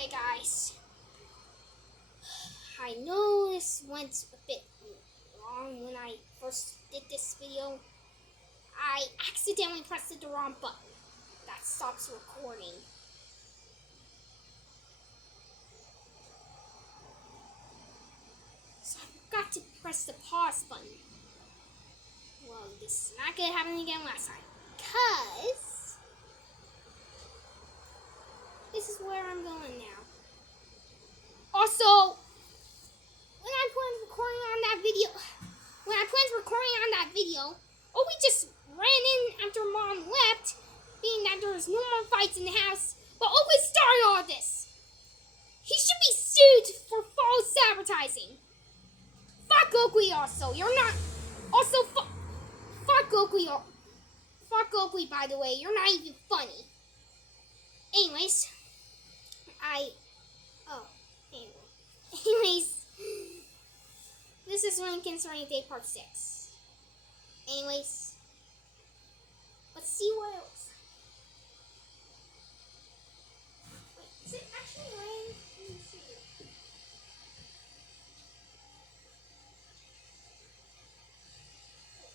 Okay, guys. I know this went a bit wrong when I first did this video. I accidentally pressed the wrong button. That stops recording. So I forgot to press the pause button. Well, this is not gonna happen again last time. Cause this is where I'm going now. Also, when I planned recording on that video, we just ran in after Mom left, being that there was no more fights in the house. But Oakley started all this. He should be sued for false advertising. Fuck Oakley also. You're not... Also, fuck Oakley. Fuck Oakley, by the way. You're not even funny. Anyways, this is Lincoln's Rainy Day Part 6. Anyways, let's see what else. Wait, is it actually raining? Let me see.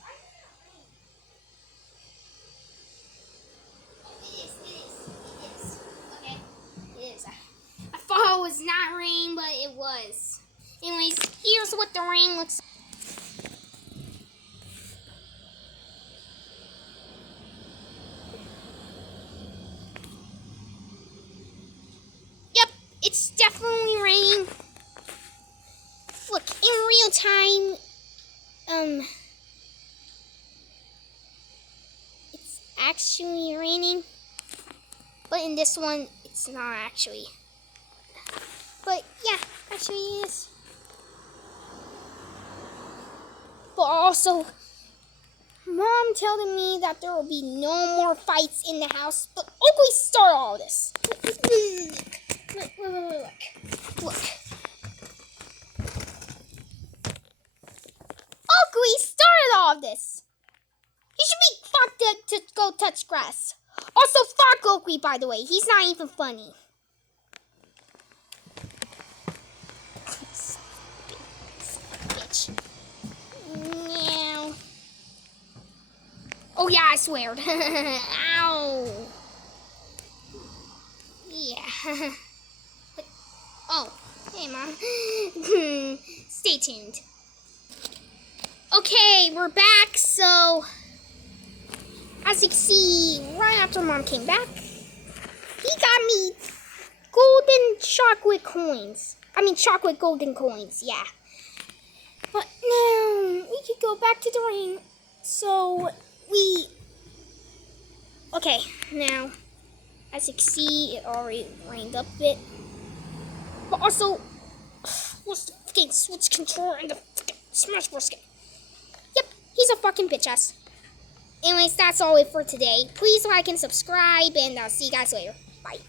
Why is it not raining? Oh, it is. Okay, it is. I thought it was not rain, but it was. Anyways, here's what the rain looks like. Yep, it's definitely raining. Look, in real time, it's actually raining. But in this one, it's not actually. But yeah, actually it is. But also, Mom telling me that there will be no more fights in the house. But Oakley started all this. Look. Oakley started all this. He should be fucked to go touch grass. Also, fuck Oakley, by the way. He's not even funny. Bitch. Oh yeah, I swear. Ow. Yeah. But, oh, hey Mom. Stay tuned. Okay, we're back. So, as you can see, right after Mom came back, he got me golden chocolate coins. Chocolate golden coins, yeah. But now, we could go back to the rain. So, okay, now, as you can see, it already rained up a bit. But also, what's the fucking Switch controller and the fucking Smash Bros. Game? Yep, he's a fucking bitch ass. Anyways, that's all it for today. Please like and subscribe, and I'll see you guys later. Bye.